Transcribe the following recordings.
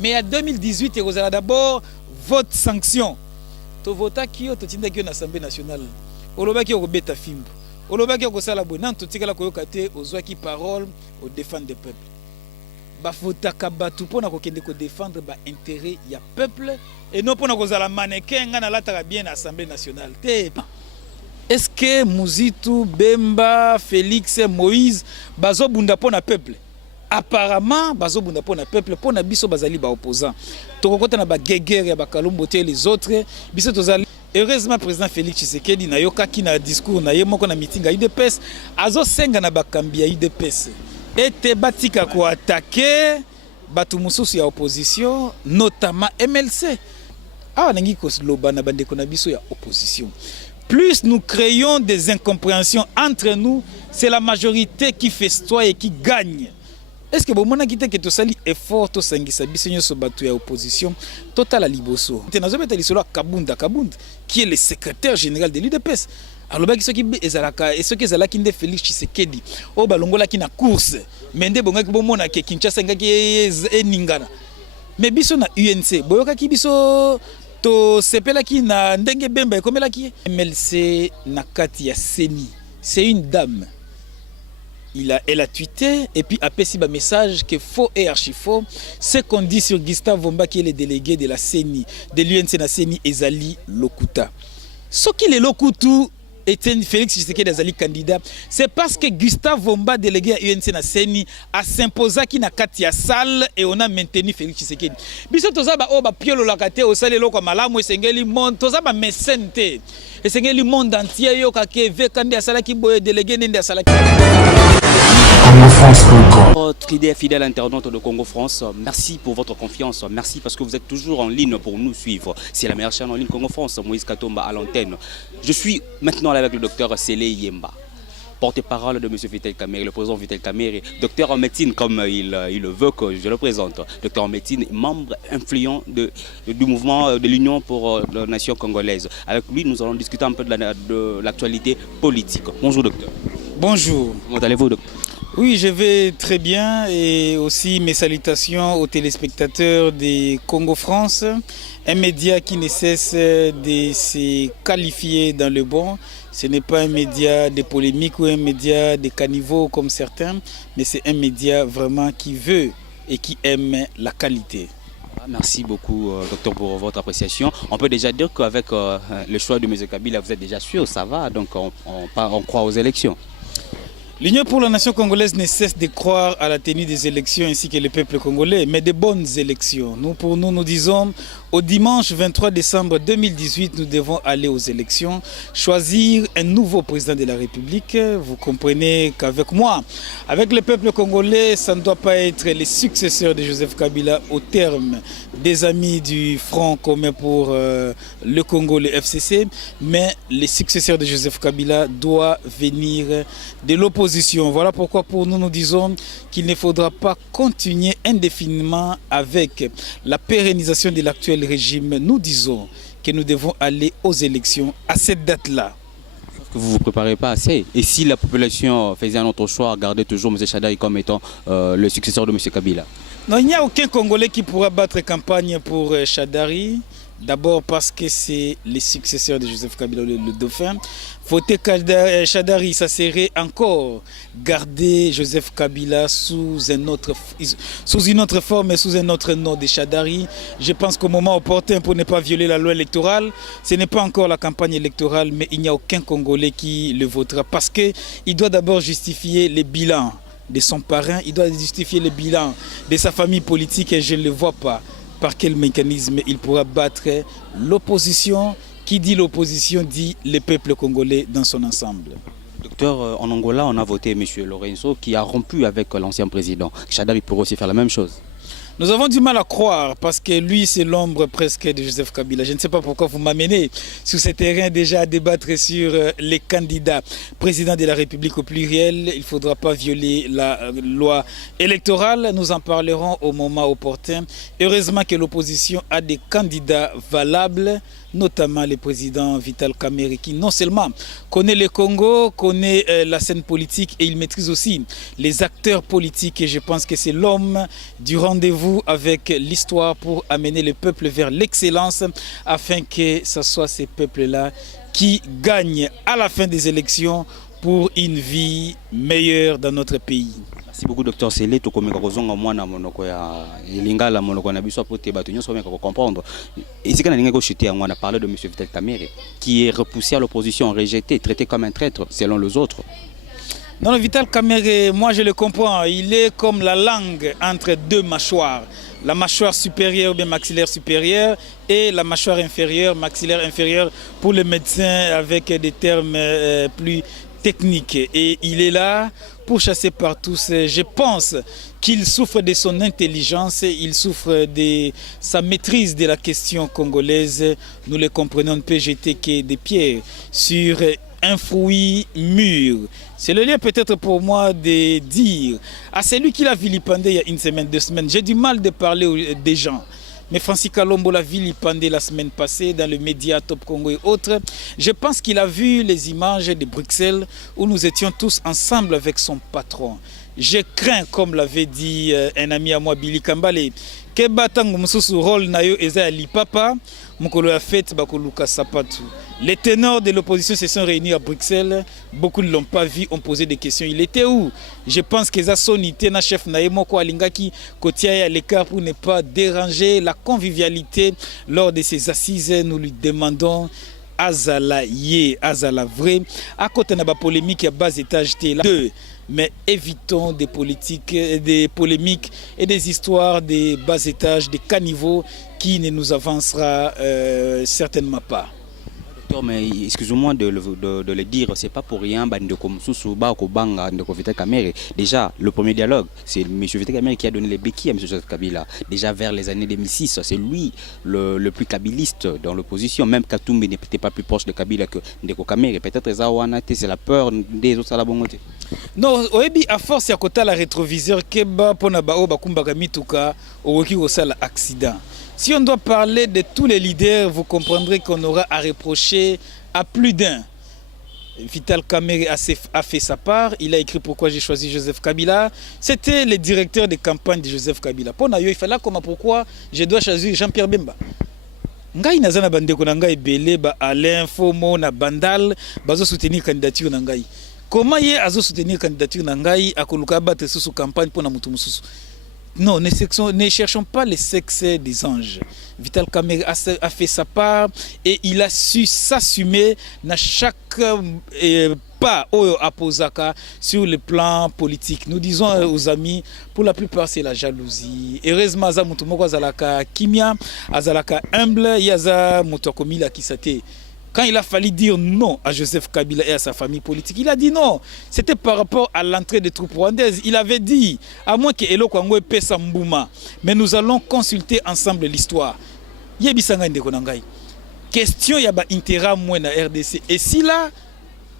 Mais en 2018, il y a d'abord vote sanction. Tu votes qui tu as l'Assemblée nationale. Oloba qui obeta fimbo. Oloba qui okosala bonan tu tika la koyokate ozwa ki parole au défendre des peuples. Ba fotaka batu pona kokende ko défendre ba intérêt ya peuple et non pona kozala mannequin ngana lataka bien à l'Assemblée nationale. Est-ce que Muzitu, Bemba, Félix, Moïse bazo bunda pona peuple? Apparemment bazo bunda pona peuple pona biso bazali ba opposant. Tokokota na ba guerre ya ba Kalumbo te les autres biso tozali. Heureusement, le président Félix Tshisekedi na yoka ki na discours na yemo na meeting à UDPS azo senga na bakambi à UDPS et batika ko attaquer batu mususu ya opposition notamment MLC. Ah nangi ko sloba na bande ko na biso ya opposition. Plus nous créons des incompréhensions entre nous, c'est la majorité qui festoie et qui gagne. Est-ce que bon qui que to sali effort to sangisa bisenyo so batu ya opposition total liboso. Tenazo beta lisolo Kabunda qui est le secrétaire général de l'UDPS. Alors ba kisoki ezalaka et ce que ezalaki nde Félix Tshisekedi o balongola ki na course mende bonga ki bomona ke Kinshasa ngaki eningana. Mais biso na UNC boyoka ki biso to sepela ki na ndenge bemba ekomela ki MLC na kati ya Seni. C'est une dame. Elle a tweeté et puis a passé un message que faux et archi faux. Ce qu'on dit sur Gustave Vomba qui est le délégué de la CENI, de l'UNC na CENI, Ezali Lokuta. Ce qui est Lokutu était Félix Tshisekedi Ezali candidat, c'est parce que Gustave Vomba, délégué à UNC na CENI, a s'imposé qui na katia salle et on a maintenu Félix Tshisekedi. Biso toza ba o ba piolo la kate o sale loko malamu esengeli monde toza ba mesente. Esengeli monde entier yo kake ve kande asala ki boye délégué nende asala ki Votre idée fidèle internaute de Congo France, merci pour votre confiance, merci parce que vous êtes toujours en ligne pour nous suivre. C'est la meilleure chaîne en ligne Congo France, Moïse Katomba à l'antenne. Je suis maintenant avec le docteur Sélé Yemba, porte-parole de M. Vital Kamerhe, le président Vital Kamerhe, docteur en médecine comme il le veut que je le présente. Docteur en médecine, membre influent du mouvement de l'Union pour la nation congolaise. Avec lui, nous allons discuter un peu de l'actualité politique. Bonjour docteur. Bonjour. Comment allez-vous docteur? Oui, je vais très bien et aussi mes salutations aux téléspectateurs de Congo France, un média qui ne cesse de se qualifier dans le bon. Ce n'est pas un média de polémique ou un média de caniveau comme certains, mais c'est un média vraiment qui veut et qui aime la qualité. Merci beaucoup, docteur, pour votre appréciation. On peut déjà dire qu'avec le choix de M. Kabila, vous êtes déjà sûr, ça va, donc on croit aux élections. L'Union pour la nation congolaise ne cesse de croire à la tenue des élections ainsi que le peuple congolais, mais de bonnes élections. Nous disons, au dimanche 23 décembre 2018, nous devons aller aux élections, choisir un nouveau président de la République. Vous comprenez qu'avec moi, avec le peuple congolais, ça ne doit pas être les successeurs de Joseph Kabila au terme des amis du Front commun pour le Congo, le FCC, mais les successeurs de Joseph Kabila doivent venir de l'opposition. Voilà pourquoi pour nous, nous disons qu'il ne faudra pas continuer indéfiniment avec la pérennisation de l'actuel régime. Nous disons que nous devons aller aux élections à cette date-là. Que vous ne vous préparez pas assez. Et si la population faisait un autre choix, gardait toujours M. Chadari comme étant le successeur de M. Kabila? Non, il n'y a aucun Congolais qui pourra battre campagne pour Chadari. D'abord parce que c'est le successeur de Joseph Kabila, le dauphin. Voter Chadari, ça serait encore garder Joseph Kabila sous une autre forme et sous un autre nom de Chadari. Je pense qu'au moment opportun, pour ne pas violer la loi électorale, ce n'est pas encore la campagne électorale, mais il n'y a aucun Congolais qui le votera parce qu'il doit d'abord justifier les bilans de son parrain, il doit justifier le bilan de sa famille politique et je ne le vois pas par quel mécanisme il pourra battre l'opposition. Qui dit l'opposition dit le peuple congolais dans son ensemble. Docteur, en Angola, on a voté M. Lorenzo qui a rompu avec l'ancien président. Chadari pourrait aussi faire la même chose. Nous avons du mal à croire parce que lui, c'est l'ombre presque de Joseph Kabila. Je ne sais pas pourquoi vous m'amenez sur ce terrain déjà à débattre sur les candidats présidents de la République au pluriel. Il ne faudra pas violer la loi électorale. Nous en parlerons au moment opportun. Heureusement que l'opposition a des candidats valables notamment le président Vital Kamerhe, qui non seulement connaît le Congo, connaît la scène politique, et il maîtrise aussi les acteurs politiques. Et je pense que c'est l'homme du rendez-vous avec l'histoire pour amener le peuple vers l'excellence, afin que ce soit ces peuples-là qui gagnent à la fin des élections pour une vie meilleure dans notre pays. Merci beaucoup, docteur Sele. Tu comme kozonga mwana monoko ya lingala monoko na biso pote bato nyonso ba comprendre. Et c'est quand on a chuté on a parlé de monsieur Vital Kamerhe qui est repoussé à l'opposition, rejeté, traité comme un traître selon les autres. Non, Vital Kamerhe, moi je le comprends, il est comme la langue entre deux mâchoires. La mâchoire supérieure ou bien maxillaire supérieure et la mâchoire inférieure, maxillaire inférieure pour les médecins avec des termes plus technique, et il est là pour chasser par tous. Je pense qu'il souffre de son intelligence, il souffre de sa maîtrise de la question congolaise. Nous le comprenons, on ne peut jeter que des pierres sur un fruit mûr. C'est le lieu peut-être pour moi de dire à celui qui l'a vilipendé il y a une semaine, 2 semaines, j'ai du mal de parler des gens. Mais Francis Kalombo l'a vilipendé la semaine passée dans le média Top Congo et autres. Je pense qu'il a vu les images de Bruxelles où nous étions tous ensemble avec son patron. Je crains, comme l'avait dit un ami à moi, Billy Kambale, que batango mususu rôle nayo eza lipapa mukolo ya fête bakoluka sapatu. Les ténors de l'opposition se sont réunis à Bruxelles. Beaucoup ne l'ont pas vu, ont posé des questions. Il était où? Je pense que ça sonité na chef Naemoko Alingaki Kotia à l'écart pour ne pas déranger la convivialité lors de ces assises. Nous lui demandons azala ye, azala vrai. À côté de la polémique à bas étage là. 2. Mais évitons des politiques, des polémiques et des histoires de bas étage, des caniveaux qui ne nous avancera certainement pas. Mais excusez-moi de le dire, c'est pas pour rien. Déjà, le premier dialogue, c'est M. Vital Kamerhe qui a donné les béquilles à M. Joseph Kabila. Déjà vers les années 2006, c'est lui le plus kabiliste dans l'opposition. Même Katumbi n'était pas plus proche de Kabila que Ndeko Kamerhe. Peut-être que c'est la peur des autres à la bonne côté. Non, à force, il y a côté la rétroviseur qui pour Nabao Bakumba Mituka au accident. Si on doit parler de tous les leaders, vous comprendrez qu'on aura à reprocher à plus d'un. Vital Kamerhe a fait sa part. Il a écrit pourquoi j'ai choisi Joseph Kabila. C'était le directeur de campagne de Joseph Kabila. Pour Nayo, il fallait comment pourquoi je dois choisir Jean-Pierre Bemba. Ngai nazana bandeko na ngai belé ba Alain Fomo na Bandal bazo soutenir candidature na ngai. Comment yé azo soutenir candidature na ngai akoluka battre sous campagne pour na mutu mususu. Non, ne cherchons pas les sexes des anges. Vital Kamerhe a fait sa part et il a su s'assumer dans chaque pas à Posaka sur le plan politique. Nous disons aux amis, pour la plupart c'est la jalousie. Heureusement, Azamutumoko Azalaka Kimia, Azalaka humble, Yaza Mutokomila Kisate. Quand il a fallu dire non à Joseph Kabila et à sa famille politique, il a dit non. C'était par rapport à l'entrée des troupes rwandaises. Il avait dit, à moins que Elo Kwango ait Sambouma, mais nous allons consulter ensemble l'histoire. Yebisanga Ndekonangai. Question yaba intera moins na RDC. Et si là,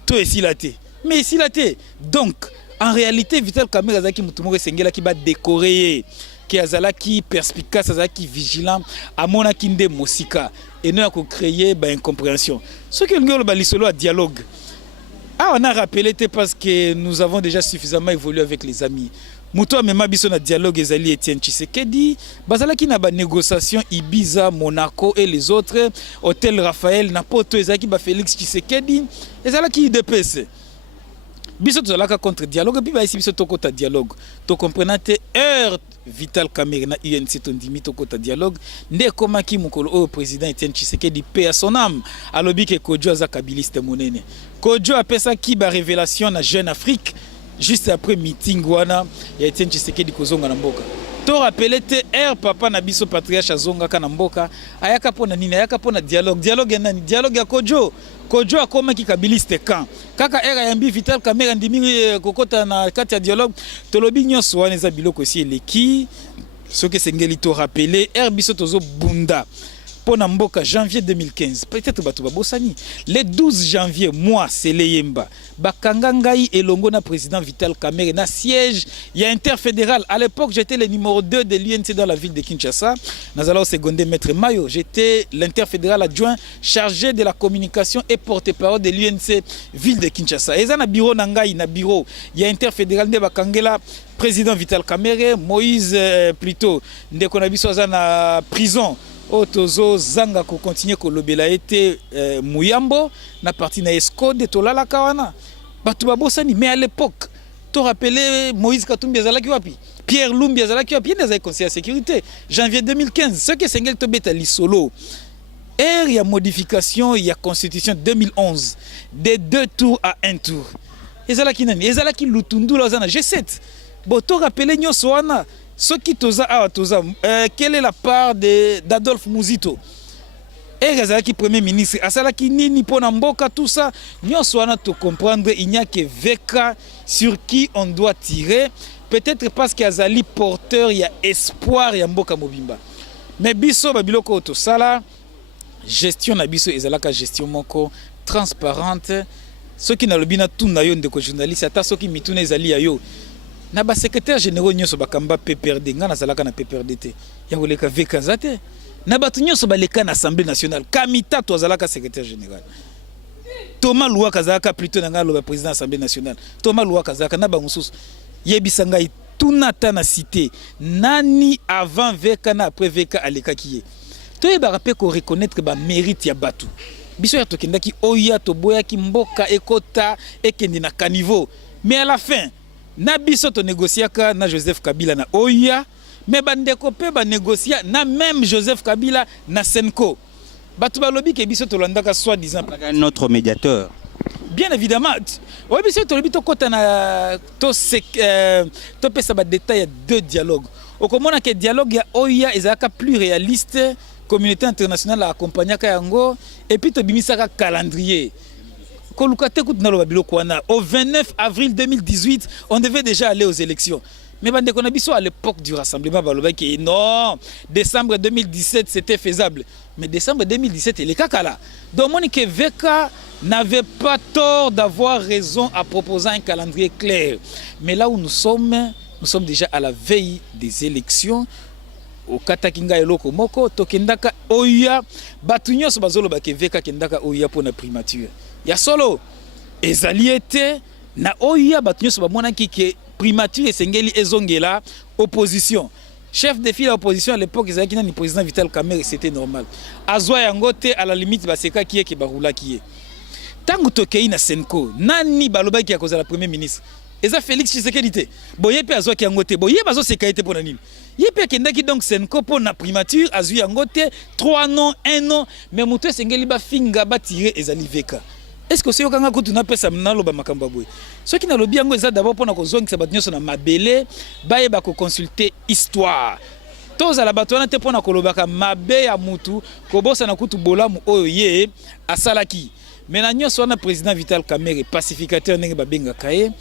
toi et si là t'es. Mais si là t'es. Donc, en réalité, Vital Kamerhe Azaki Mutumore Sengela qui va décorer. Qui azalaki perspicace, azalaki vigilant, amona kinde mosika. Et nous avons créé une incompréhension. Ce que nous avons un dialogue. Ah, on a rappelé parce que nous avons déjà suffisamment évolué avec les amis. Mouto même biso na dialogue ezali Etienne Tshisekedi, bazalaki na ba négociation Ibiza, Monaco et les autres, Hôtel Raphaël, Napoto ezaki ba Félix Tshisekedi, ezalaki IDPS. Biso tozalaka contre dialogue, puis ba ici biso tokota dialogue. To comprenante heure Vital Kamerhe na UNC tondimi tokota dialogue, nde komaki mukolo au président Etienne Tshisekedi paix à son âme, alobi ke Kodjo aza kabiliste monene. Kodjo a pesa ki ba révélation na Jeune Afrique juste après meeting wana ya Etienne Tshisekedi kozonga na mboka. To rappelé te air papa na biso patriarche azonga kana mboka, ayaka pona nini, ayaka pona dialogue. Dialogue ya nani? Dialogue ya Kodjo. Kodjo akoma ki kabiliste kan. Kaka era yambi Vital Kamerhe ndimi kokota na kati ya dialogue. Tolobi nyonso wana eza biloko si eleki. Ce que sengeli to rappelé, er biso tozo bunda. pour Namboka janvier 2015 peut-être Batouba Bossani le 12 janvier moi c'est Leyemba Bakangangai et Longona président Vital Kamerhe na siège il y a interfédéral à l'époque j'étais le numéro 2 de l'UNC dans la ville de Kinshasa nazala au secondé maître Mayo j'étais l'interfédéral adjoint chargé de la communication et porte-parole de l'UNC ville de Kinshasa et ça na bureau nangai na bureau il y a interfédéral de Bakangela président Vital Kamerhe Moïse plutôt ndeko na biso za na prison Otozo Zanga ko continuer ko lobela été Muyambo na parti na Escode tolala kawana Batouba Bossani mais à l'époque tu rappelé Moïse Katumbi azalaki wapi Pierre Lumbi azalaki wapi des conseillers de sécurité janvier 2015 ce que Sengel Tobeta lisolo il y a modification il y a constitution 2011 de 2 tours à 1 tour ezalaki nani ezalaki Lutundu la zana G7 bon tu rappelé nyoso wana ce qui toza a toza quelle est la part d'Adolphe Muzito et Razaki premier ministre asalaki nini pona mboka tout ça nyonso wana to comprendre il n'y a que VK sur qui on doit tirer peut-être parce qu'il y a Zali porteur il y a espoir ya mboka mobimba mais biso babiloko to sala gestion na biso ezalaka gestion moko transparente ce qui na lobina tout na yo ndeko journaliste ata ce qui mituna ezali ya yo na ba secrétaire généraux nyoso bakamba PPRD nga nazalaka na PPRD te ya koleka VK zate na batu nyoso baleka na assemblée nationale kamita to azalaka secrétaire général Thomas Loua kazaka plutôt na lo président assemblée nationale Thomas Loua kazaka na ba mususu yebisa ngai tunata na cité nani avant VK na après VK aleka kiye to yeba rappeler ko reconnaître ba mérite ya batu biso ya tokendaki oya to boya ki mboka ekota ekendi na caniveau mais à la fin na biso to négociaka na Joseph Kabila na Oya mais bandeko pe ba négocia na même Joseph Kabila na Senko batu balobi ke biso to landaka soi-disant notre médiateur bien évidemment oui biso to lobi to kota na to pesa ba détail de dialogue okomona ke dialogue ya Oya ezaka plus réaliste communauté internationale accompagnaka yango et puis to bimisaka calendrier au 29 avril 2018, on devait déjà aller aux élections. Mais à l'époque du rassemblement, non, décembre 2017, c'était faisable. Mais décembre 2017, il est kakala. Donc, Monique Veka n'avait pas tort d'avoir raison à proposer un calendrier clair. Mais là où nous sommes déjà à la veille des élections. Au Katakinga eloko moko tokendaka Oya batunyo so bazolo bakeveka kendaka Oya pour na primature ya solo ezali été na Oya batunyo so bamona ki primature esengeli ezongela opposition chef de file à opposition à l'époque ezalaki na ni président Vital Kamerhe c'était normal azwa yango te à la limite baseka ki ke barula ki tangu tokei na Senko nani balobaki ya kozala premier ministre eza Félix Tshisekedi te boye pe azwa ki yango te boye bazo seka ete pona nini Yepé kendaki donc Senko pour na primature azui yangote 3 noms 1 nom mais muto sengeli ba finga ba tirer ezali VK est-ce que c'est okanga kutu na pesa mnalo ba makamba boy ce qui na lobi yango eza d'abord pour na kozongisa ba nyonso na mabele ba yeba ko consulter histoire toza la batwana te pour na kolobaka mabe ya mutu ko bosa na kutu bolamu oyo ye asalaki mais na nyonso na président Vital Kamerhe pacificateur ndenge ba benga kaye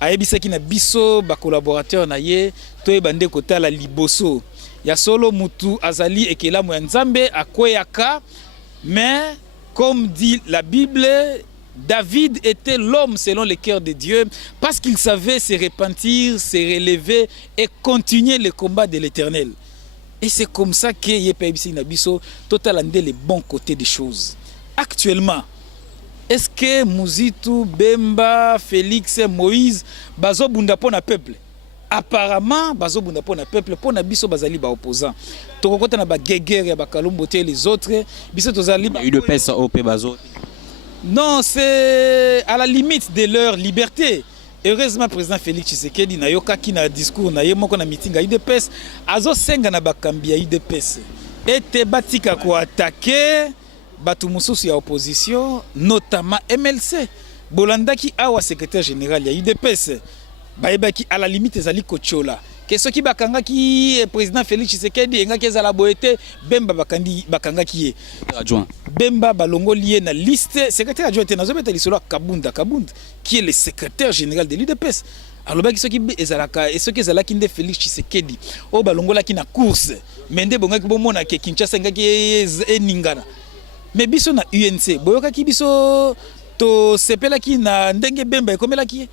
ayebisaki na biso ba collaborateur na ye to ebande kotala liboso ya solo mutu azali ekelamu ya nzambe akweyaka mais comme dit la Bible David était l'homme selon le cœur de Dieu parce qu'il savait se repentir, se relever et continuer le combat de l'Éternel. Et c'est comme ça que yepebisi na biso totalande les bons côtés des choses. Actuellement est-ce que Muzitu, Bemba, Félix, Moïse, bazo bunda pona peuple? Apparemment, bazo bunda pona peuple, pona biso bazali ba opposant. Tokokota na ba guerre ya ba Kalumbo te les autres, biso tozali ba UDPS OP bazo. Non, c'est à la limite de leur liberté. Heureusement président Félix Tshisekedi na yoka ki na discours na ye moko na meeting à UDPS, azo senga na ba kambi ya UDPS. Ete batika ko attaquer batu mususu ya opposition notamment MLC bolandaki awa secrétaire général ya UDPS baebaki à la limite ezali kochola que ce qui bakangaki président Félix Tshisekedi engaki ezala boete Bemba bakangaki adjoint Bemba balongo lié na liste secrétaire adjoint na zobeta lisolo Kabunda qui est le secrétaire général de l'UDPS alobaki soki ezalaka et soki ezalaki nde Félix Tshisekedi o balongolaki na course mais nde bongaki bomona ke Kinshasa ngaki eningana mais biso na UNC boyokaki biso to sepelaki na ndenge bemba ekomelaki.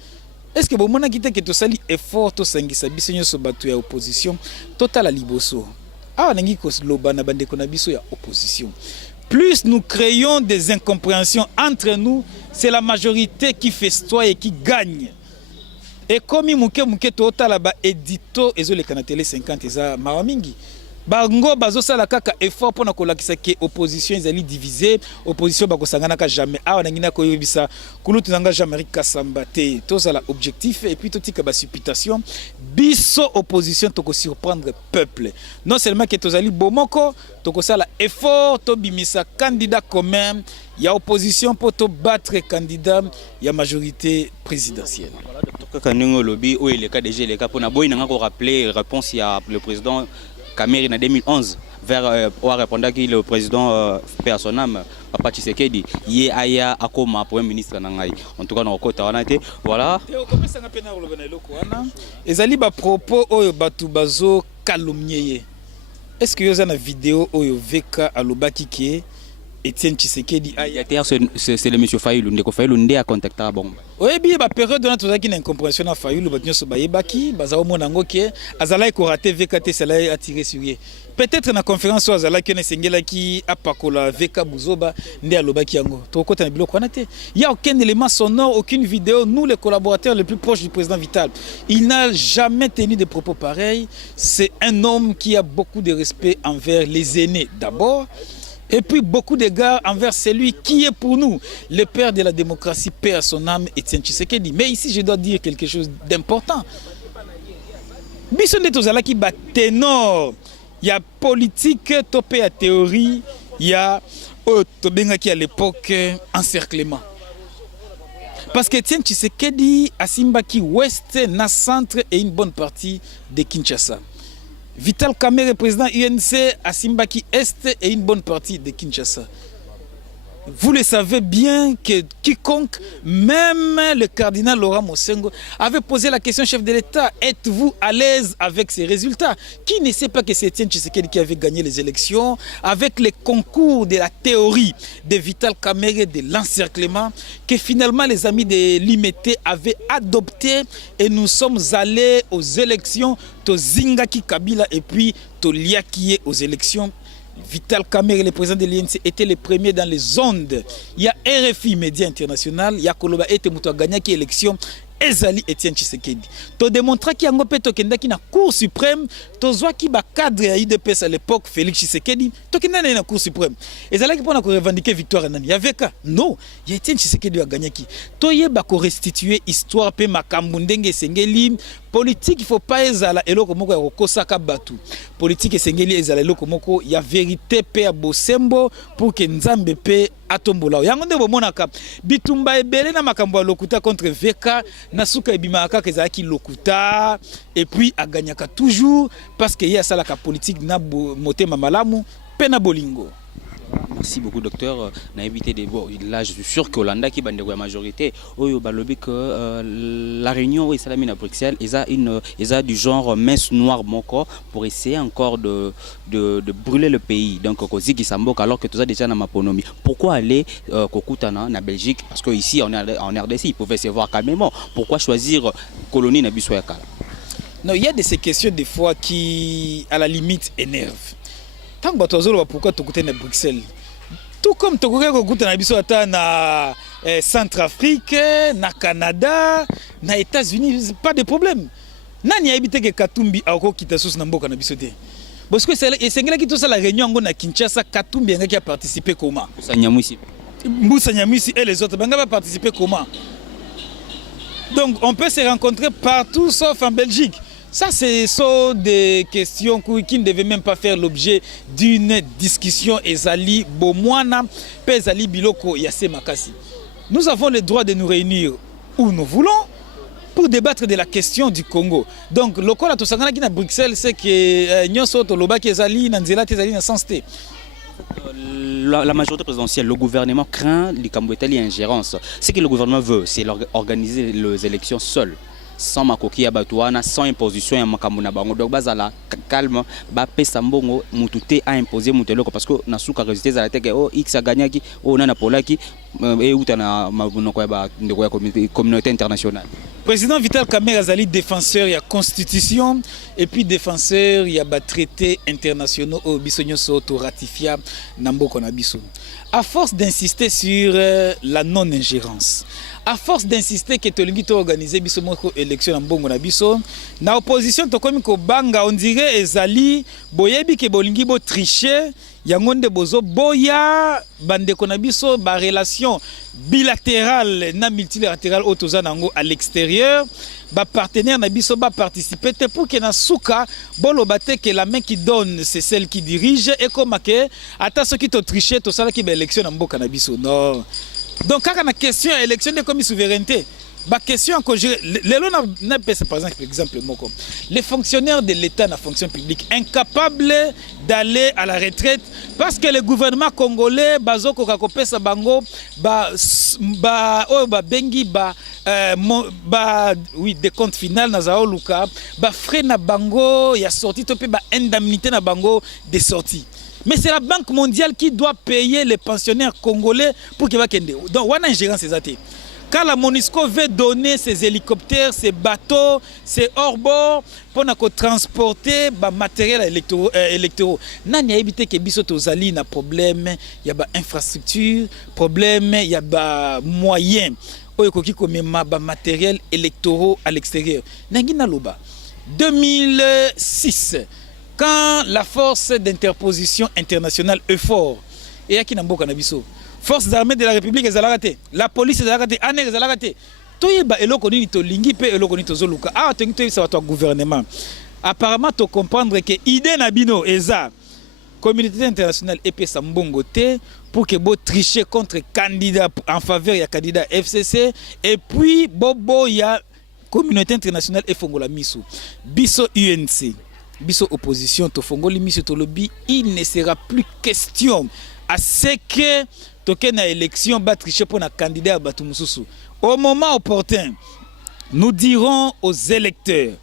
Est-ce que bomonaki te ke tosali effort tosangisa biso nyonso bato ya opposition totala liboso awa nangi koloba na bandeko na biso ya opposition. Plus nous créons des incompréhensions entre nous, c'est la majorité qui festoie et qui gagne. Et comme muke totala ba édito ezoleka na télé 50 eza mawamingi. Bango bazosala kaka effort pona kolakisa ke opposition ezali divisée, opposition bakosangana ka jamais. Awa nangina koyebisa kulutu nanga Jean-Marie Kassamba te. Tozala objectif et puis totika ba supputation. Biso opposition toko surprendre peuple. Non seulement que tozali bomoko, toko sala effort to bimisa candidat commun, ya opposition pour to battre candidat ya majorité présidentielle. Kaka ningo lobby o le cas déjà le cas pona boy nanga ko rappeler réponse ya le président Kameri en 2011 vers répondre que le président père son âme Papa Tshisekedi yé aya akoma premier ministre nangai en tout cas na kota wana te voilà et comment ça ngapena ko lobena eloko wana ezali ba propos oyo batu bazo calomnier. Est-ce que yoza na vidéo oyo veka alobaki ke Etienne Tshisekedi aya c'est le monsieur Fayulu ndeko Fayulu ndé a contacter bomba. Oui, bien, la période où on a une incompréhension à Fayulu, Azala ko raté VKT, cela a tiré sur lui. Peut-être dans la conférence où Azala qui a pas la VK Bouzoba, né à Lobakiango. Il n'y a aucun élément sonore, aucune vidéo. Nous, les collaborateurs les plus proches du président Vital, il n'a jamais tenu de propos pareils. C'est un homme qui a beaucoup de respect envers les aînés d'abord. Et puis beaucoup d'égards envers celui qui est pour nous le père de la démocratie, paix à son âme, Etienne Tshisekedi. Mais ici, je dois dire quelque chose d'important. Bisson de Tozala qui bat ténor. Il y a politique, topé à théorie, il y a Tobenga qui à l'époque encerclement. Parce que Etienne Tshisekedi a Simbaki Ouest, na centre et une bonne partie de Kinshasa. Vital Kamerhe, président UNC, à Simbaki Est et une bonne partie de Kinshasa. Vous le savez bien que quiconque, même le cardinal Laurent Mosengo, avait posé la question au chef de l'État, êtes-vous à l'aise avec ces résultats? Qui ne sait pas que c'est Etienne Tshisekedi qui avait gagné les élections avec les concours de la théorie de Vital Kamerhe de l'encerclement que finalement les amis de l'IMT avaient adopté et nous sommes allés aux élections, to Zingaki Kabila et puis to Liakie aux élections. Vital Kamerhe, le président de l'INC, était le premier dans les ondes. Il y a RFI Média International, il y a Koloba et Temouto gagné qui élection. Ezali Etienne Tshisekedi. To démontra ki yango pe tokenda ki na Cour suprême, to zwa ki ba cadre ya IDPS à l'époque Félix Tshisekedi, tokenda na Cour suprême. Ezala ki pona ko revendiquer victoire nani. Ya veka non, ya Etienne Tshisekedi a gagné ki. To yeba ko restituer histoire pe makambu ndenge sengeli politique, il faut pas ezala eloko moko ya kokosaka batu. Politique esengeli ezala eloko moko ya vérité pe ya bosembo pour que Nzambe pe atombola. Yango nde bomonaka bitumba ebele na makambo ya lokuta contre VK na suka ebimaka kezaki lokuta et puis aganyaka toujours parce que ya salaka politique na motema malamu pe na bolingo. Merci beaucoup docteur. Na évité des là je suis sûr que Hollanda qui bande la majorité oyo balobi que la réunion est salamine à Bruxelles ils a du genre mince noire moko pour essayer encore de brûler le pays donc koziki sambok alors que tout ça déjà na maponomi. Pourquoi aller kokutana na Belgique parce que ici en RDC ils pouvaient se voir calmement. Pourquoi choisir colonie na biso ya kala? Non, il y a de ces questions des fois qui à la limite énervent. Tant que pourquoi tu écoutes à Bruxelles, tout comme tu écoutes na Centrafrique, na Canada, na États-Unis, pas de problème. Nani a habité que Katumbi a encore quitté sous Namboka na bisoté. Parce que c'est là qui tout ça la réunion na Kinshasa Katumbi qui a participé comment? Moussa Nyamwisi et les autres banga va participer comment? Donc on peut se rencontrer partout sauf en Belgique. Ça, ce sont des questions qui ne devaient même pas faire l'objet d'une discussion. Ezali Bomwana, Ezali Biloko, Yassé Makasi. Nous avons le droit de nous réunir où nous voulons pour débattre de la question du Congo. Donc, le cas de Bruxelles, c'est que nous sommes au sens T. La majorité présidentielle, le gouvernement craint l'ingérence. Ce que le gouvernement veut, c'est organiser les élections seul. sans makoki ya batuana, sans imposition ya makambo na bango. Donc bazala calme, ba pesa mbongo mutu te a imposer mutu loko parce que na suka résultat za la teke oh X a gagné ki oh nana polaki et uta na mabunoko ya ba ndeko ya communauté internationale. Président Vital Kamerhe azali défenseur ya constitution et puis défenseur ya ba traités internationaux au biso nyonso to ratifia na mboko na biso. À force d'insister sur la non-ingérence, à force d'insister que tolingi to organiser biso moko élection na mbongo na biso, na opposition to komi ko banga on dirait ezali boyebi ke bolingi bo tricher yango nde bozo boya bandeko na biso ba relation bilatérale na multilatérale otoza nango à l'extérieur, ba partenaire na biso ba participer te pour que na suka bolo bate que la main qui donne c'est celle qui dirige et comme que ata ceux qui to tricher to sala ki ba élection na mboka na biso non. Donc quand la question élection de comme souveraineté, la question que par exemple les fonctionnaires de l'État dans la fonction publique incapables d'aller à la retraite parce que le gouvernement congolais bazoko kakopesa bango oui des comptes finales na zao luka ba frais na bango ya sortie to pe ba indemnité na bango de sortie. Mais c'est la Banque mondiale qui doit payer les pensionnaires congolais pour qu'ils vaquent. Donc, on a une gérance ces athées. Quand la MONUSCO veut donner ses hélicoptères, ses bateaux, ses hors-bord pour transporter le matériel électoraux, il y a évité que biso tozali na problème, il y a infrastructure, problème, il y a moyens. Il y a matériel électoraux à l'extérieur. Nangina loba 2006. Quand la force d'interposition internationale EUFOR et à Kinambo Kanabiso, forces armées de la République ezalakate, la police ezalakate, ANR ezalakate, toyeba eloko nini to lingi pe eloko nini to zoluka. Ah tengi to ça gouvernement. Apparemment to comprendre que idée nabino eza communauté internationale epesa mbongo te pour que bo tricher contre candidat en faveur ya candidat FCC et puis bobo ya communauté internationale e fongola miso. Biso UNC. Biso opposition to fongoli miso to lobby, il ne sera plus question à ce que token na élection ba tricher pour na candidat batu mususu. Au moment opportun, nous dirons aux électeurs,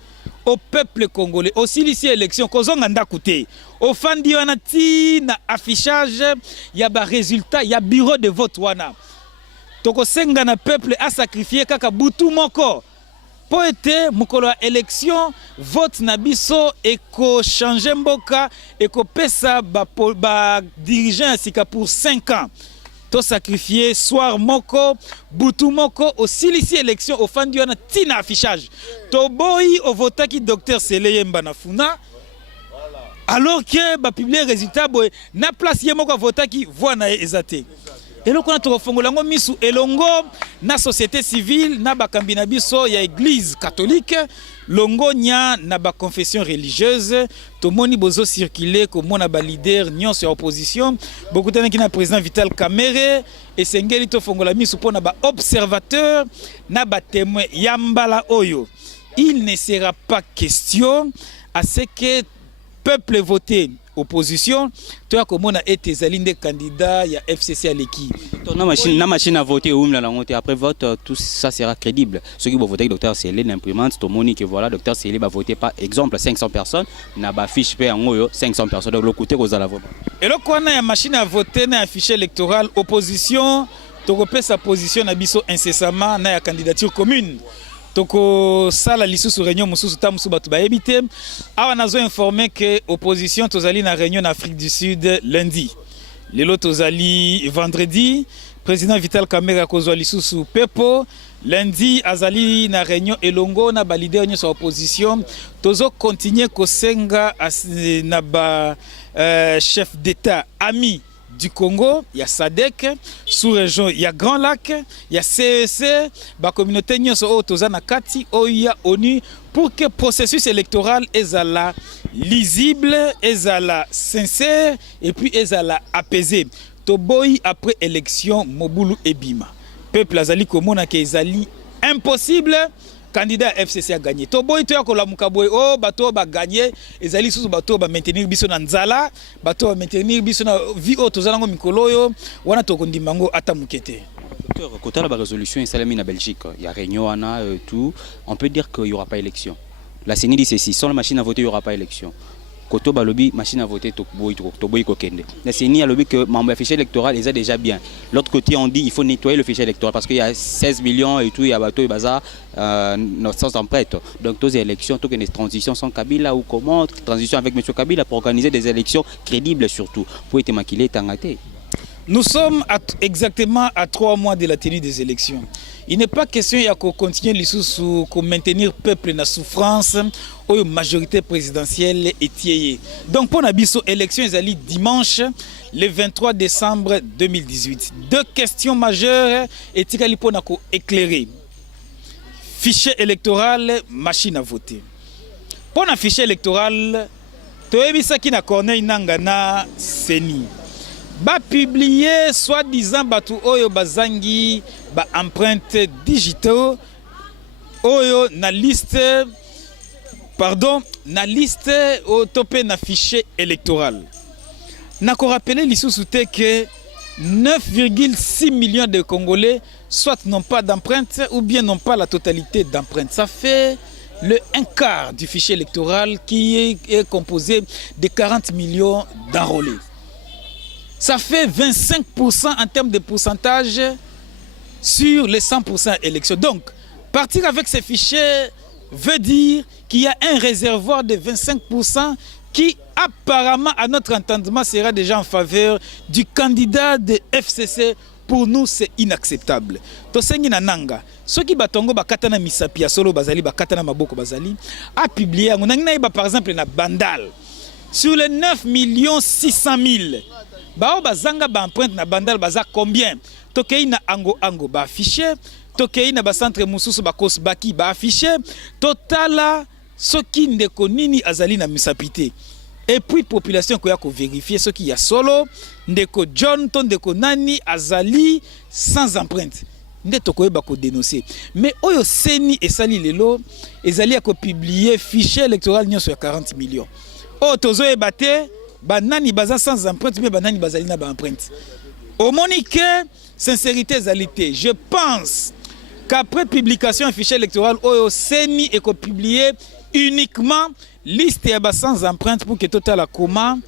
au peuple congolais, aussi ici élection kozonga ndakute, au fandi wana ti na affichage ya ba résultat ya bureau de vote wana. Toko senga na peuple a sacrifié kaka butu moko. Pour être mukolo élection vote na biso eko changer mboka eko pesa ba dirigeant sika pour 5 ans to sacrifier soir moko butu moko au silisi élection au fandi wana tina affichage to boyi au vota ki docteur Seleye Mbanafuna alors que ba publier résultat boy na place ye moko vota ki voix na ezate. Et là, quand on a fait misu elongo na société civile, na bakambi na biso ya église catholique, longo nya na ba confession religieuse, to moni bozo circuler comme mona ba leader nyon sur opposition, beaucoup de na président Vital Kamerhe et sengeli to fongola misu pona ba observateur na ba témoin yambala oyo. Il ne sera pas question à ce que peuple voté opposition, toi comme on a été zalinde candidat, il y a FCC à l'équipe. La machine à voter après vote, tout ça sera crédible. Ceux qui vont voter docteur Seleye l'imprimante, tout le monde que voilà docteur Seleye va voter par exemple 500 personnes, n'a pas fiche paie en haut 500 personnes de l'autre côté aux alavons. Et là quand on a une machine à voter, na affiché électoral opposition, tu repères sa position na biso incessamment na ya candidature commune. Toko sala lisusu réunion mususu ta musu batu ba ebité awa nazo informé que opposition tozali na réunion en Afrique du Sud lundi lelo tozali vendredi président Vital Kamerhe akozwa lisusu pepo lundi azali na réunion elongo na ba leader nyo sa opposition tozo continuer kosenga na ba chef d'état ami du Congo, il y a SADC, sous-région, il y a Grand Lac, il y a CEC, la communauté Tozana Kati, OIA, ONU, pour que le processus électoral soit lisible, soit sincère et puis soit apaisé. Toboy après élection, Mobulu et Bima. Peuple azali komona ke ezali impossible. Candidat FCC a gagné. Toboy to yakola mukaboy oh bato ba gagné ezali susu bato ba maintenir biso na nzala bato ba maintenir biso na vie auto zanango mikolo yo wana to kondimbango ata mukete. Docteur, côté de la résolution installée en Belgique, il y a réunion, tout. On peut dire qu'il n'y aura pas élection. La CENI dit ceci, sans la machine à voter, il n'y aura pas élection. Côté Balobi, machine à voter, Toboy Kokende. La CENI a lobby que le fichier électoral est déjà bien. L'autre côté, on dit qu'il faut nettoyer le fichier électoral parce qu'il y a 16 millions et tout, il y a bateau et bazar, sans emprunte. Donc, toutes les élections, toutes les transitions sans Kabila ou comment, transition avec M. Kabila pour organiser des élections crédibles surtout. Pour être maquillé, tangaté. Nous sommes exactement à 3 mois de la tenue des élections. Il n'est pas question de continuer de maintenir le peuple dans la souffrance ou la majorité présidentielle est. Donc pour la élection, ils allaient dimanche, le 23 décembre 2018. 2 questions majeures et pour éclairer. Fichier électoral, machine à voter. Pour le fichier électoral, tu as vu ça qui n'a Corneille Nangana CENI. Ba publier soi-disant batu oyo bazangi ba empreinte digitale oyo na liste au topé na fichier électoral. Na ko rappeler lisusu te que 9,6 millions de Congolais soit n'ont pas d'empreinte ou bien n'ont pas la totalité d'empreinte. Ça fait le 1/4 du fichier électoral qui est composé de 40 millions d'enrôlés. Ça fait 25% en termes de pourcentage sur les 100% élections. Donc, partir avec ces fichiers veut dire qu'il y a un réservoir de 25% qui apparemment, à notre entendement, sera déjà en faveur du candidat de FCC. Pour nous, c'est inacceptable. Tosengi Nananga, ceux qui batongo bakatana misapi solo bazali bakatana maboko bazali a publié par exemple na Bandal sur les 9 600 000. Bao bazanga ba empreinte na Bandal baza combien? Tokei na ango ba affiché, tokei na ba centre mususu ba kosbaki ba affiché, totala soki ndeko nini azali na misapité. Et puis population ko ya ko vérifier soki ya solo ndeko John to ndeko nani azali sans empreinte. Nde tokoyeba ko dénoncer. Mais oyo seni esali lelo ezali ya ko publier fichier électoral nyonso ya 40 millions. O tozo ebate banani baza sans empreinte mais banani bazali na ba empreinte. Au monique sincérité ezalité. Je pense qu'après publication un fichier électoral oyo seni et ko publier uniquement liste ya ba sans empreinte pour que total comment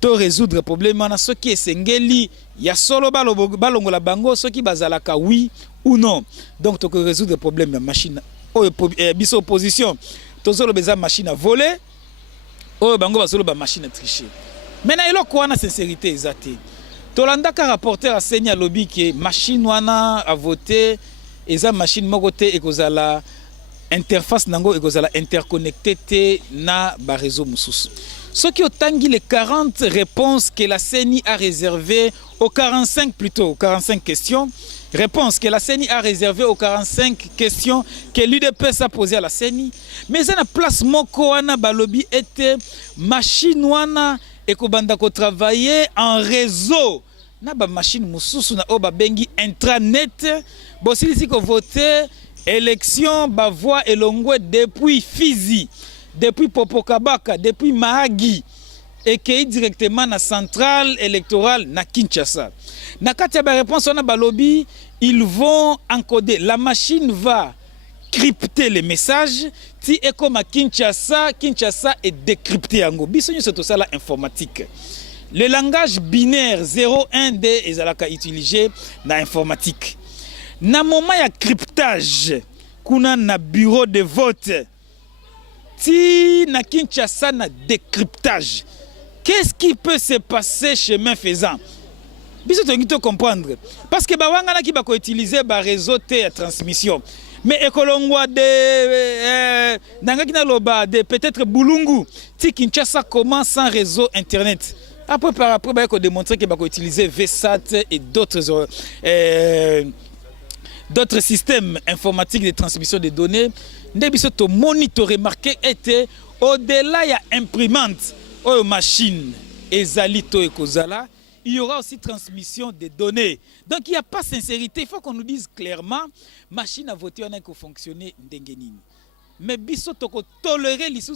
to résoudre problème na ce qui est sengeli ya solo balongola bango ce qui bazalaka oui ou non. Donc to résoudre problème ya machine oyo biso opposition tozolo beza machine à voler oyo bango basolo ba machine à tricher. Maintenant il y a sincérité exacte. Tolanda ka rapporteur a Senya lobby que machine wana a voté eza machine moko te ekozala interface nango ekozala interconnecté te na ba réseau mususu. Ce qui otangi les 40 réponses que la CENI a réservées aux 45 plutôt aux 45 questions, réponses que la CENI a réservées aux 45 questions que l'UDPS a posées à la CENI, mais na place moko wana balobi était machine wana ekobanda ko travailler en réseau na ba machine mususu na oba bengi intranet bo silisi ko voter élection ba voix elongwe depuis Fizi, depuis Popokabaka, depuis Mahagi et qui directement na centrale électorale na Kinshasa. Na kati ya ba réponse on a balobi, ils vont encoder, la machine va crypter les messages ti et comme à Kinshasa est décrypté yango. Biso nyo c'est ça la informatique. Le langage binaire 0-1-D ezalaka utilisé na informatique. Na moment ya cryptage kuna na bureau de vote ti na Kinshasa na décryptage. Qu'est-ce qui peut se passer chemin faisant? Biso tongi to comprendre parce que ba wangana ki ba ko utiliser ba réseau de transmission. Mais ekolongwa de nangaki na loba de peut-être Bulungu ti Kinshasa commence sans réseau internet. Après ba ko démontrer que ba ko utiliser VSAT et d'autres systèmes informatiques de transmission de données. Ndebiso to monitor remarqué était au-delà ya imprimante ou machine ezali to ekozala, il y aura aussi transmission des données. Donc il n'y a pas sincérité, il faut qu'on nous dise clairement machine à voter on a que fonctionner ndengenini. Mais biso toko tolérer l'issue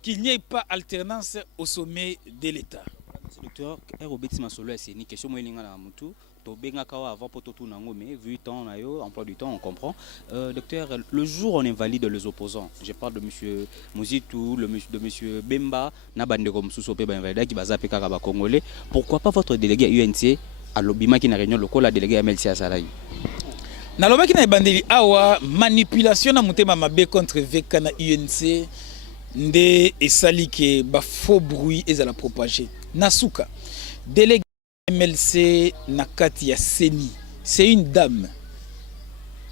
qu'il n'y ait pas alternance au sommet de l'État. Docteur, Robert Masolo, c'est une question moi linga na mutu. To benga kawa avant poto tout nango mais vu temps na yo, emploi du temps, on comprend. Docteur, le jour on invalide les opposants. Je parle de monsieur Mozitou, de monsieur Bemba, na bande comme Sousopé ba invalide qui baza peka ba congolais. Pourquoi pas votre délégué UNC à l'obima qui na réunion locale la délégué MLC à Salaï? Na lobaki na bandeli awa manipulation na mutema mabe contre VK na UNC nde esali ke ba faux bruit ezala propager. Nasuka délégué MLC Nakati ya Seni, c'est une dame.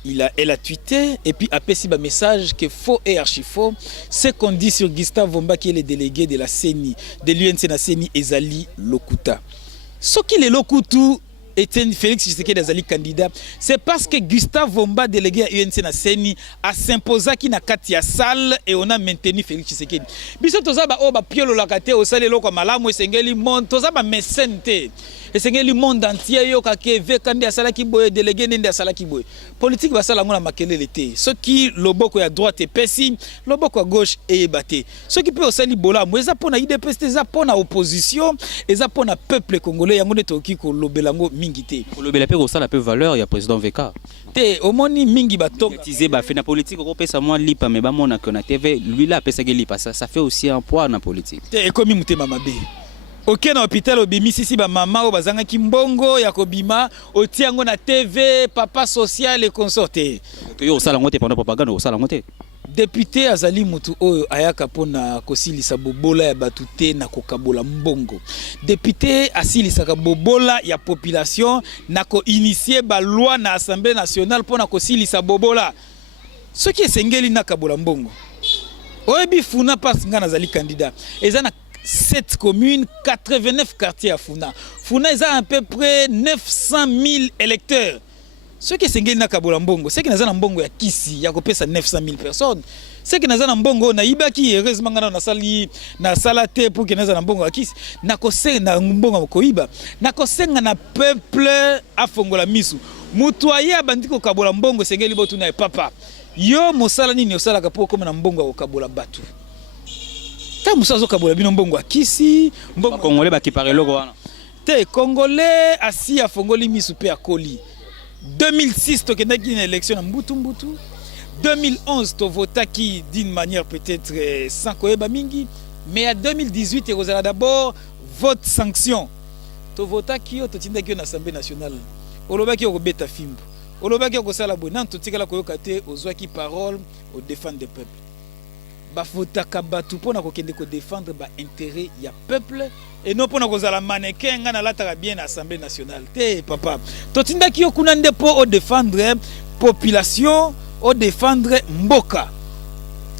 Elle a tweeté et puis a passé un message que faux et archi faux. Ce qu'on dit sur Gustave Vomba qui est le délégué de la Seni, de l'UNC na Seni, Ezali Lokuta. Ce qui est Lokutu était Félix Tshisekedi Azali candidat, c'est parce que Gustave Vomba, délégué à UNC na Seni, a s'imposé qui na kati ya salle et on a maintenu Félix Tshisekedi. Biso toza ba o ba piolo la kate o sale loko malamu esengeli monde toza ba mesente. Esengeli monde entier yo kake vekande asala ki boye délégué nende asala ki boye. Politique ba sala ngona makelele te. Ce qui loboko ya droite et pessi, loboko à gauche et baté. Ce qui peut au sali bola, moi za pona IDPS za pona opposition, eza pona peuple congolais yango ne toki ko lobelango mingi te. Lobela pe ko sala pe valeur ya président VK. Te omoni mingi bato tiser ba fait na politique ko pesa moi lipa mais ba mona que na TV lui là pesa ke lipa ça fait aussi un poids na politique. Te ekomi mutema mabe. Ok na hôpital obimi sisi ba mama o bazanga kimbongo ya kobima otiango na TV papa social et consorté. Yo sala ngote pendant propagande o sala ngote. Député azali mutu oyo ayaka pona kosilisa bobola ya batute na kokabola mbongo. Député asilisaka bobola ya population na ko initier ba loi na Assemblée nationale pona kosilisa bobola. Ce qui est sengeli na kabola mbongo. Oyebi Funa pas nga nazali candidat. Ezana 7 communes, 89 quartiers à Funa. Funa a à peu près 900 000 électeurs. Ce qui est sengeli na kabola mbongo, c'est que nazana mbongo ya kisi ya kopesa 900 000 personnes. C'est que nazana mbongo na ibaki heureusement ngana na sali na salate pour que nazana mbongo ya kisi na kosenga na mbongo ko iba. Na kosenga na peuple afongola misu. Mutu aye abandiko kabola mbongo sengeli botu na papa. Yo mosala nini osala kapo comme na mbongo ko kabola batu. Ta musazo kabola bino mbongo ya kisi, mbongo congolais ba ki parle loko wana. Te congolais asi afongoli misu pe akoli. 2006 tokendaki na élection na mbutu mbutu. 2011 to votaki d'une manière peut-être sans koyeba mingi, mais à 2018 ekozala d'abord vote sanction. To votaki yo to tindaki na Assemblée nationale. Olobaki yo kobeta fimbo. Olobaki yo kosala bonan to tikala koyoka te ozwaki parole au défendre des peuples. Ba votaka batu pona kokende ko défendre ba intérêt ya peuple et non pona kozala mannequin nga na lataka bien na Assemblée nationale. Te papa. To tindaki yo kuna nde po au défendre population, au défendre mboka.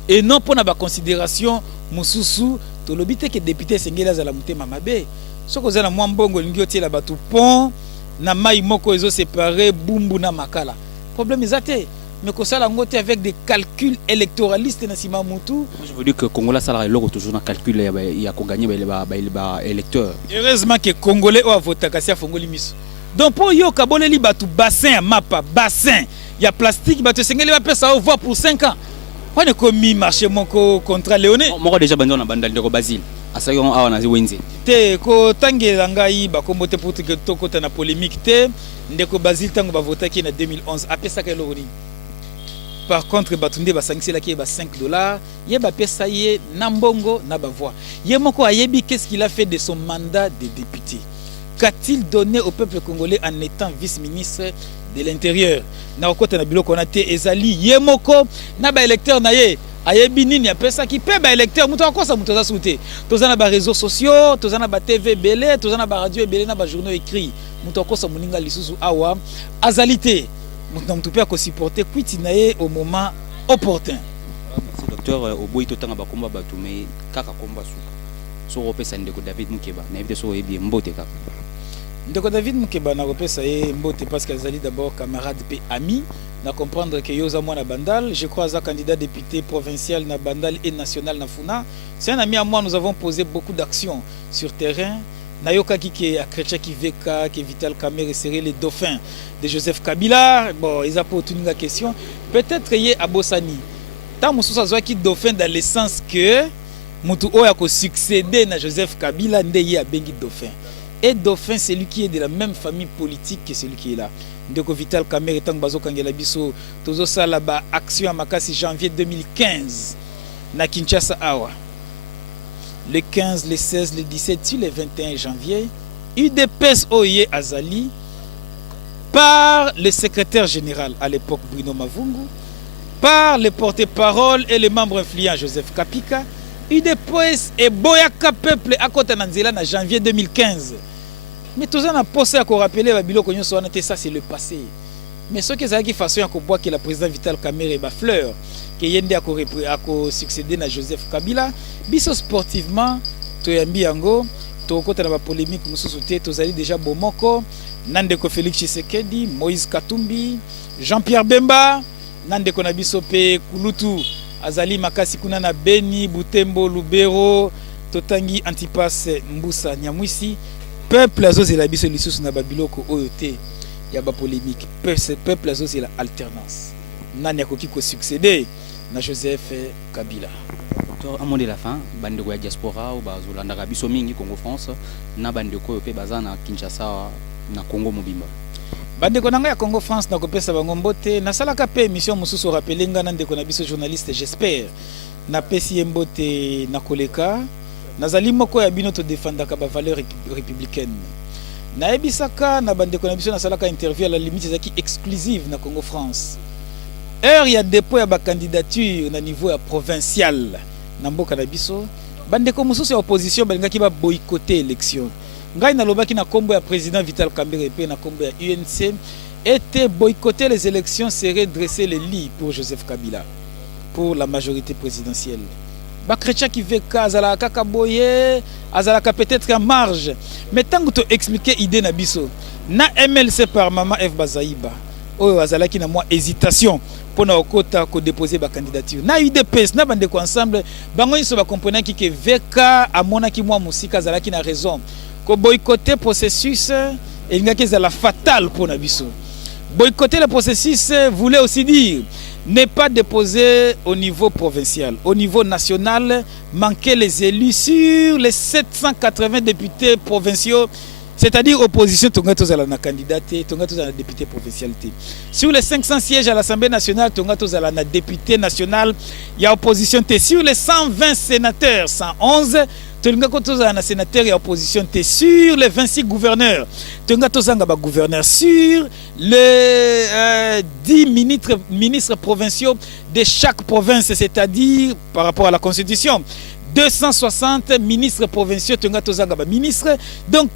Et non pona ba considération mususu to lobite ke député sengela za la mutema mabe. Soko za na mwa mbongo lingi otiela batu pont na mai moko ezo séparer bumbu na makala. Problème ezate. Mais que ça avec des calculs électoralistes na sima mutu. Je veux dire que Congolais ça là toujours dans calcul il y a qu'on gagner les électeurs. Heureusement que Congolais ont voté kasi afongoli miso. Donc pour yo kaboleli batu bassin ya mapa bassin ya plastique batu sengeli ba pesa au voir pour 5 ans. On est commis marché moko contre Léoné. Moko déjà bandon na bandal de Basile. Asaki on awa na wenze. Te ko tangela ngai ba kombote pour que tokota na polémique te ndeko Basile tango ba votaki na 2011 apesa ka loroni. Par contre, Batunde ba sanksi la qui ba $5, ye ba pesa ye nambongo na ba voix. Ye moko ayebi qu'est-ce qu'il a fait de son mandat de député? Qu'a-t-il donné au peuple congolais en étant vice-ministre de l'Intérieur? Na okota na biloko na te ezali ye moko na ba électeur na ye ayebi nini apesa ki pe ba électeur muto akosa muto za souté. Tozana ba réseaux sociaux, tozana ba TV belé, tozana ba radio belé na ba journaux écrits. Muto akosa muninga lisusu awa azalité. Nous pouvons supporter Kwitinaye au moment opportun. Docteur, au bout de temps, combat battu, mais kaka combat sous. So repé ça ndeko David Mukeba. N'avez so ebi mbote kaka. Ndeko David Mukeba na repé ça e mbote parce qu'ils allaient d'abord camarades et amis. Na comprendre que yoza moi na bandal, je crois à candidat député provincial na bandal et national na Funa. C'est un ami à moi, nous avons posé beaucoup d'actions sur terrain. Nayoka qui a Chrétien qui VK, qui Vital Kamerhe serré les dauphins de Joseph Kabila. Bon, ils ont posé une question. Peut-être y a Bossani. Tant que qui dauphin dans le sens que mutu oyo ako succéder na Joseph Kabila nde ye abengi dauphin. Et dauphin, c'est lui qui est de la même famille politique que celui qui est là. Ndeko Vital Kamerhe tant bazo kangela biso tozo sala ba action à makasi janvier 2015 na Kinshasa awa. Le 15, le 16, le 17, sur le 21 janvier, UDPS Oye Azali par le secrétaire général à l'époque Bruno Mavungu, par le porte-parole et les membres influents Joseph Kapika, UDPS et Boyaka Peuple à côté Nanzela en janvier 2015. Mais tout ça, on a pensé à rappeler ça, c'est le passé. Mais ce qui est façon à voir que la présidente Vital Kamerhe et Fleur, qui yende a succédé à Joseph Kabila, biso sportivement, toyambi yango, to kota na ba polémique mususu te, tozali déjà bomoko, nandeko Félix Tshisekedi, Moïse Katumbi, Jean-Pierre Bemba, nandeko na biso pe Kulutu, azali makasi kuna na Beni, Butembo, Lubero, totangi Antipas Mbusa Nyamwisi, peuple azozela biso lisusu na babiloko oyo te. Il y a des polémiques. Peuple a aussi l'alternance. Nani akoki ko succéder na Joseph Kabila. À mon de la fin, bande de diaspora ou bazolanda biso mingi Congo France, na bande ko pe bazana Kinshasa na Congo mobimba. Bande ko nanga ya Congo France na ko pesa bango mbote na sala ka pe émission mususu rappelenga na ndeko na biso journaliste j'espère. Na pesi mbote na koleka, nazali moko ya bino to défendaka ba valeurs républicaines. Na ebisaka na bande ko na biso na salaka interview à la limite ezaki exclusive na Congo France. Heure ya dépôt ya ba candidature na niveau ya provincial na mboka na biso, bande ko mususu ya opposition balingaki ba boycotter élection. Ngai na lobaki na kombo ya président Vital Kamerhe pe na kombo ya UNC était boycotter les élections serait dresser le lit pour Joseph Kabila pour la majorité présidentielle. Ba chrétien qui veut azala kaka boye azala peut-être en marge mais tant que tu expliquer idée na biso na MLC par maman F Bazaïba oyo azala ki na moi hésitation pour na okota ko déposer ba candidature na UDPS na bande ko ensemble bango nso ba comprendre ki VK amona ki moi musika azala ki na raison ko boycotter processus et ngaki azala fatal pour na biso. Boycotter le processus voulait aussi dire ne pas déposer au niveau provincial. Au niveau national, manquer les élus sur les 780 députés provinciaux, c'est-à-dire opposition, Tongato Zalana candidaté, Tongato Zalana député provincialité. Sur les 500 sièges à l'Assemblée nationale, Tongato Zalana député national, il y a opposition. Sur les 120 sénateurs, 111, Tongato Zalana sénateur et opposition. Sur les 26 gouverneurs, Tongato Zalana gouverneur. Sur les 10 ministres provinciaux de chaque province, c'est-à-dire par rapport à la Constitution. 260 ministres provinciaux Tongato Zangaba ministre donc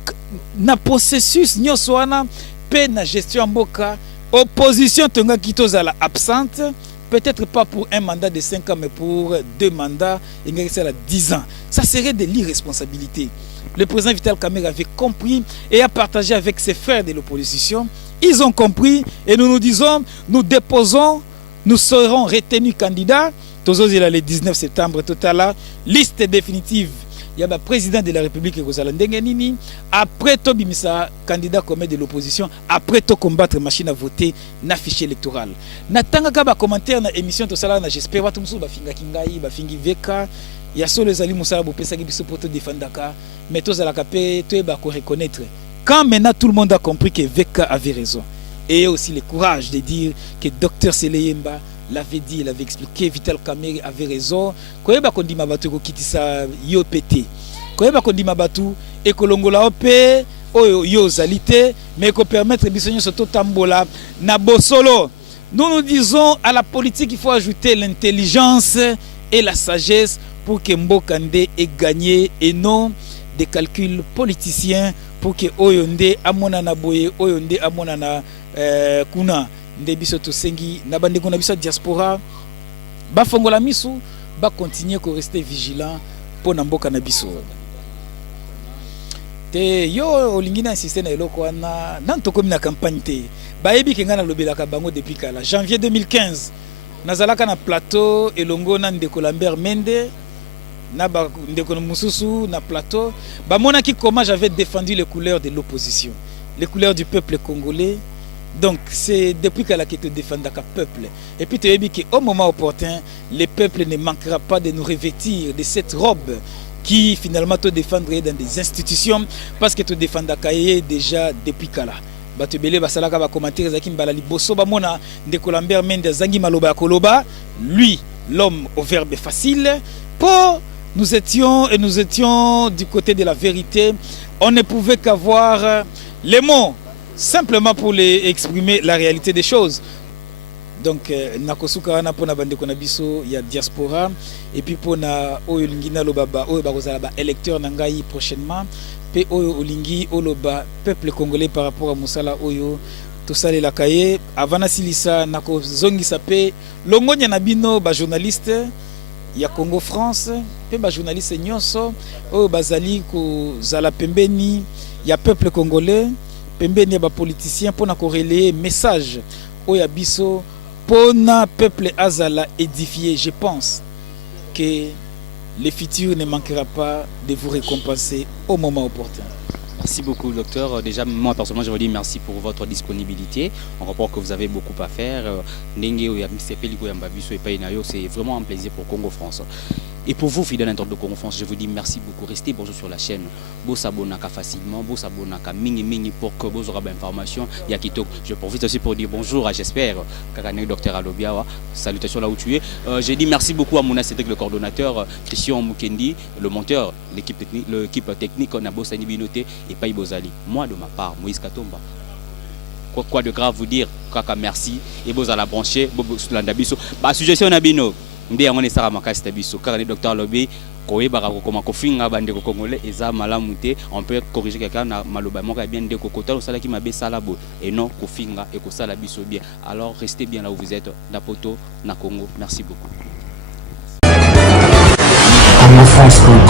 na processus nyoswana pe na gestion mboka opposition Tonga Kitozala absente peut-être pas pour un mandat de 5 ans mais pour 2 mandats et 10 ans. Ça serait de l'irresponsabilité. Le président Vital Kamerhe avait compris et a partagé avec ses frères de l'opposition. Ils ont compris et nous nous disons nous déposons, nous serons retenus candidats. Le 19 septembre, total, liste définitive. Il y a le président de la République, Ndengenini. Après, to bimisa candidat commun de l'opposition. Après, to combattre machine à voter, na fichier électoral. Natanga ba commentaire na émission to sala na j'espère watu musu ba finga kingai, ba fingi veka. Ya solo zali musala bo pesa biso pour te défendre ka. Mais to zala kapé, to ba ko reconnaître. Quand maintenant tout le monde a compris que Veka avait raison. Et aussi le courage de dire que Dr Seleyemba l'avait dit, il avait expliqué, Vital Kamerhe avait raison. Koyeba kondi mabatu ko kitisa yo pété. Koyeba kondi mabatu e kolongola opé yo zalité mais ko permettre bisonyo soto tambola na bosolo. Nous disons à la politique il faut ajouter l'intelligence et la sagesse pour que Mbokande ait gagné et non des calculs politiciens pour que Oyonde amona na boye Oyonde amona na kuna nde biso to sengi na bande kona biso diaspora ba fongola misu ba continuer ko rester vigilant pour na mboka na biso te yo olingi na insister na eloko wana dans to komi na campagne te ba yebi ke ngana lobelaka bango depuis kala janvier 2015 nazalaka na plateau elongo na ndeko Lambert Mende na ba ndeko mususu na plateau ba monaki comment j'avais défendu les couleurs de l'opposition, les couleurs du peuple congolais. Donc c'est depuis qu'elle a été défendue le peuple. Et puis tu as dit qu'au moment opportun, le peuple ne manquera pas de nous revêtir de cette robe qui finalement te défendrait dans des institutions parce que te défendra déjà depuis Kala. Bato belé basalaka ba commentaire zaki mbala liboso ba mona ndeko Lambert Mende zangi maloba koloba, lui l'homme au verbe facile. Pour nous étions du côté de la vérité, on ne pouvait qu'avoir les mots simplement pour les exprimer la réalité des choses. Donc nakosuka wana pona bandeko na biso ya diaspora et puis pona oyo lingina lobaba oyo bakozala ba électeur na ngai prochainement pe oyo olingi oloba peuple congolais par rapport à musala oyo tosale la kaye avana silisa nakozongisa pe longonya na bino ba journaliste ya Congo France pe ba journaliste nyonso oyo bazali ko zala pembeni ya peuple congolais pembeni ya ba politiciens pona ko relayer message oyo biso pona peuple azala édifié. Je pense que le futur ne manquera pas de vous récompenser au moment opportun. Merci beaucoup, docteur. Déjà, moi, personnellement, je vous dis merci pour votre disponibilité. On rapport que vous avez beaucoup à faire. C'est vraiment un plaisir pour Congo France. Et pour vous, fidèles internautes de Congo France, je vous dis merci beaucoup. Restez bonjour sur la chaîne. Vous s'abonnez facilement, vous s'abonnez mingi pour que vous aurez l'information. Je profite aussi pour dire bonjour à j'espère, docteur Alobiawa. Salutations là où tu es. J'ai dit merci beaucoup à mon assistant, le coordonnateur, Christian Mukendi, le monteur, l'équipe technique, Nabo Sani Binoté et Paï Bozali. Moi, de ma part, Moïse Katomba. Quoi de grave vous dire, kaka merci. Et vous allez brancher, vous allez biso. Bah, suggestion Nabino. Ndé on est ça makasi tabiso car le docteur Lobé koye baka koma kofinga bande ko congolais eza malamu te on peut corriger quelqu'un na maloba moko bien de kokota osala ki mabe sala bo et non kofinga et ko sala biso bien. Alors restez bien là où vous êtes na poto na Congo. Merci beaucoup. Congo France Congo.